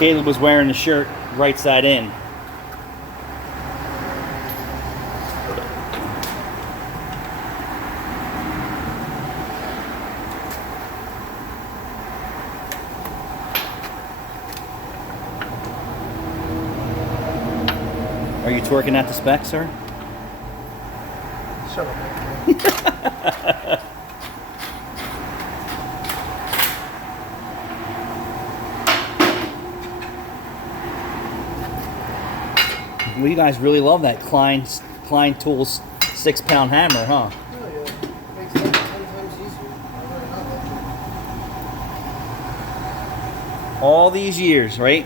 Caleb was wearing the shirt right side in. Are you twerking at the spec, sir? Shut up. Well, you guys really love that Klein Tools 6-pound hammer, huh? Oh yeah. Makes life 10 times easier. All these years, right?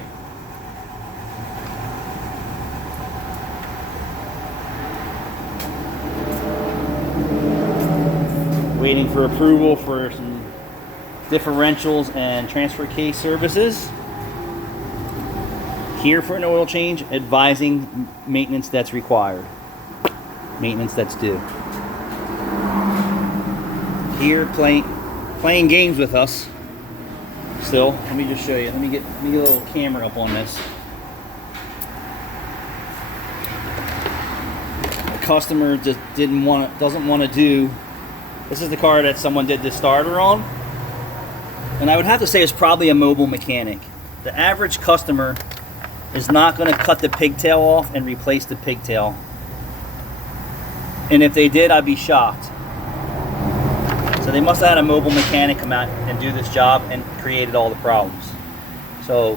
Waiting for approval for some differentials and transfer case services. Here for an oil change, advising maintenance that's required. Maintenance that's due. Here playing games with us. Still, let me just show you. Let me get a little camera up on this. The customer just doesn't want to do. This is the car that someone did the starter on. And I would have to say it's probably a mobile mechanic. The average customer is not going to cut the pigtail off and replace the pigtail. And if they did, I'd be shocked. So they must have had a mobile mechanic come out and do this job and created all the problems. So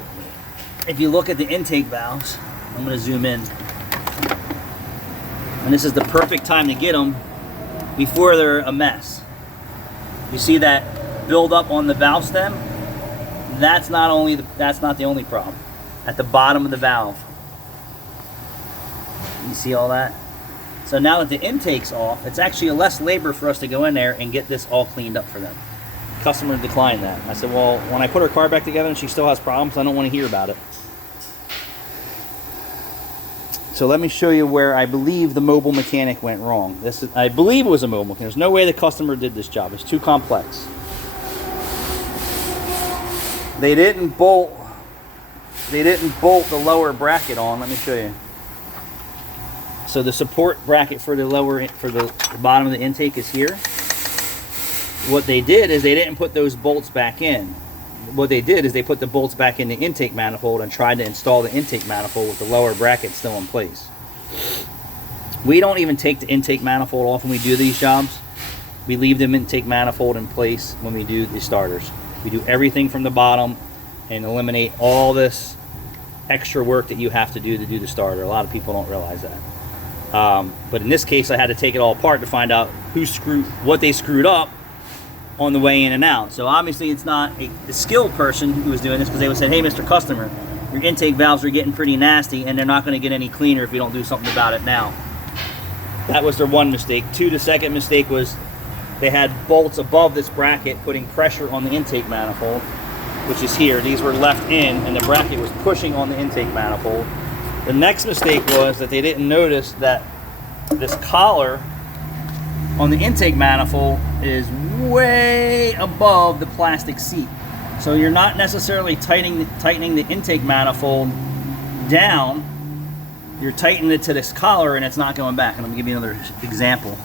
if you look at the intake valves, I'm going to zoom in. And this is the perfect time to get them before they're a mess. You see that build up on the valve stem? That's not the only problem. At the bottom of the valve. You see all that? So now that the intake's off, it's actually less labor for us to go in there and get this all cleaned up for them. Customer declined that. I said, well, when I put her car back together and she still has problems, I don't want to hear about it. So let me show you where I believe the mobile mechanic went wrong. I believe it was a mobile mechanic. There's no way the customer did this job. It's too complex. They didn't bolt the lower bracket on. Let me show you. So the support bracket for the bottom of the intake is here. What they did is they didn't put those bolts back in. What they did is they put the bolts back in the intake manifold and tried to install the intake manifold with the lower bracket still in place. We don't even take the intake manifold off when we do these jobs. We leave the intake manifold in place when we do the starters. We do everything from the bottom and eliminate all this extra work that you have to do the starter. A lot of people don't realize that. But in this case, I had to take it all apart to find out what they screwed up on the way in and out. So obviously it's not a skilled person who was doing this, because they would say, hey, Mr. Customer, your intake valves are getting pretty nasty and they're not going to get any cleaner if you don't do something about it now. That was their one mistake. Two, the second mistake was they had bolts above this bracket putting pressure on the intake manifold, which is here. These were left in and the bracket was pushing on the intake manifold. The next mistake was that they didn't notice that this collar on the intake manifold is way above the plastic seat. So you're not necessarily tightening the intake manifold down. You're tightening it to this collar and it's not going back. And I'm going to give you another example.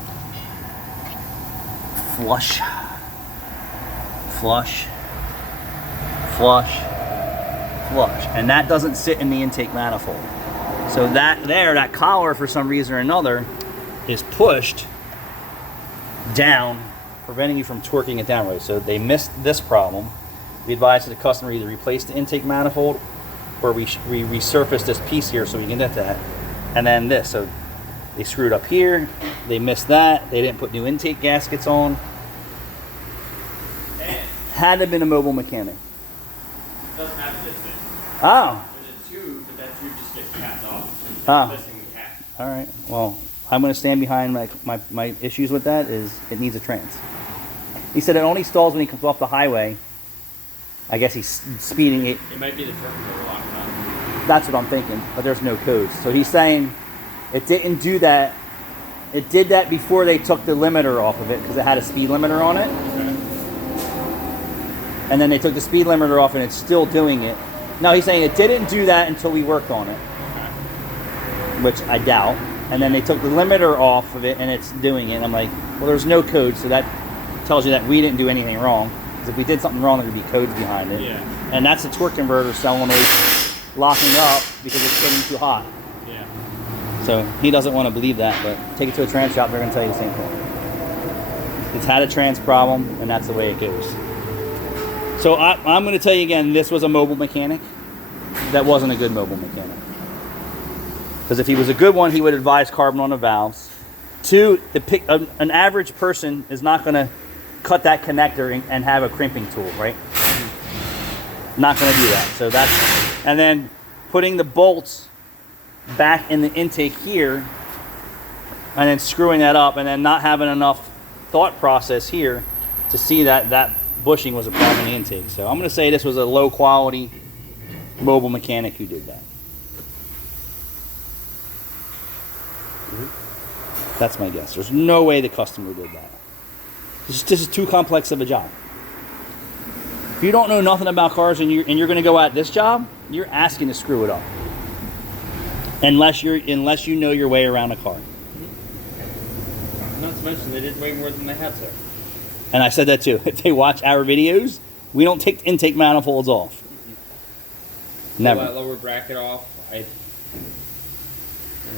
Flush. Flush. Flush. Flush. And that doesn't sit in the intake manifold. So that collar, for some reason or another, is pushed down, preventing you from twerking it down right. So they missed this problem. We advise the customer either replace the intake manifold or we resurface this piece here so we can get that. And then this. So they screwed up here. They missed that. They didn't put new intake gaskets on. Had to have been a mobile mechanic. It doesn't have this bit. Oh. There's a tube, but that tube just gets capped off. Oh. Missing the cap. All right. Well, I'm going to stand behind my issues with that is it needs a trans. He said it only stalls when he comes off the highway. I guess he's speeding it. It might be the turbo locked up. That's what I'm thinking, but there's no codes. So he's saying it didn't do that. It did that before they took the limiter off of it because it had a speed limiter on it. Okay. And then they took the speed limiter off and it's still doing it No, he's saying it didn't do that until we worked on it, which I doubt. And then they took the limiter off of it, and it's doing it. And I'm like, well, there's no code, so that tells you that we didn't do anything wrong. Because if we did something wrong, there would be codes behind it. Yeah. And that's a torque converter solenoid locking up because it's getting too hot. Yeah. So he doesn't want to believe that, but take it to a trans shop, they're going to tell you the same thing. It's had a trans problem, and that's the way it goes. So I'm going to tell you again, this was a mobile mechanic. That wasn't a good mobile mechanic. Because if he was a good one, he would advise carbon on the valves. Two, an average person is not going to cut that connector and have a crimping tool, right? Not going to do that. So that's, and then putting the bolts back in the intake here, and then screwing that up, and then not having enough thought process here to see that that bushing was a problem in the intake. So I'm going to say this was a low quality mobile mechanic who did that. That's my guess. There's no way the customer did that. This is too complex of a job. If you don't know nothing about cars and you're going to go at this job, you're asking to screw it up. Unless you know your way around a car. Not to mention they did way more than they had to. And I said that too. If they watch our videos, we don't take intake manifolds off. Pull that Never. lower bracket off.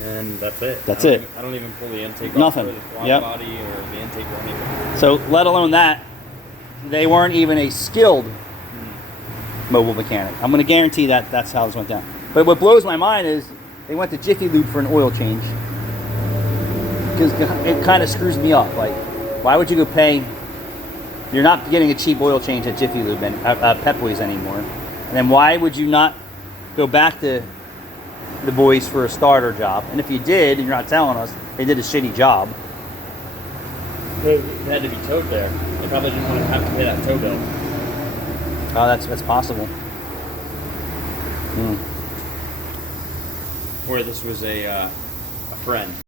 And that's it. That's it. I don't even pull the intake Nothing. off for the throttle Yep. body or the intake or anything. So let alone that, they weren't even a skilled mobile mechanic. I'm going to guarantee that that's how this went down. But what blows my mind is they went to Jiffy Lube for an oil change. Because it kind of screws me up. Like, why would you go pay? You're not getting a cheap oil change at Jiffy Lube and Pep Boys anymore. And then why would you not go back to the boys for a starter job? And if you did, and you're not telling us, they did a shitty job. It had to be towed there. They probably didn't want to have to pay that tow bill. Oh, that's possible. Or this was a friend.